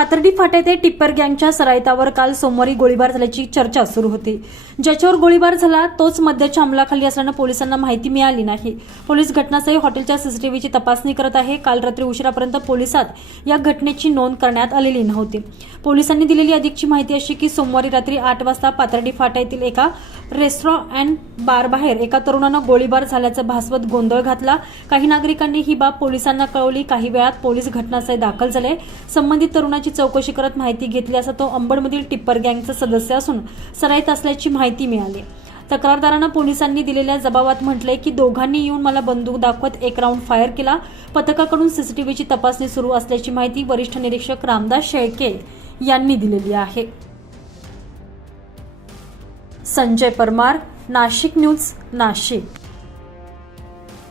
पाथर्डी फाटा ते टिप्पर गँगच्या सरायतावर काल सोमवारी गोळीबार झाल्याची चर्चा सुरू होती. ज्याच्यावर गोळीबार झाला तोच मद्याच्या अंमलाखाली असल्यानं पोलिसांना माहिती मिळाली नाही. पोलीस घटनास्थळी हॉटेलच्या सीसीटीव्हीची तपासणी करत आहे. काल रात्री उशिरापर्यंत पोलिसात या घटनेची नोंद करण्यात आलेली नव्हती. पोलिसांनी दिलेली अधिकची माहिती अशी की सोमवारी रात्री आठ वाजता पाथर्डी फाटा येथील एका रेस्टॉरंट अँड बार बाहेर एका तरुणानं गोळीबार झाल्याचं भासवत गोंधळ घातला. काही नागरिकांनी ही बाब पोलिसांना कळवली. काही वेळात पोलीस घटनास्थळी दाखल झाले. संबंधित तरुणाची चौकशी करत माहिती घेतली असता तो अंबडमधील टिप्पर गँगचा सदस्य असून सराईत असल्याची माहिती मिळाली. तक्रारदारांना पोलिसांनी दिलेल्या जबाबात म्हटलंय की दोघांनी येऊन मला बंदूक दाखवत एक राऊंड फायर केला. पथकाकडून सीसीटीव्हीची तपासणी सुरू असल्याची माहिती वरिष्ठ निरीक्षक रामदास शेळके यांनी दिलेली आहे. संजय परमार नाशिक न्यूज नाशिक.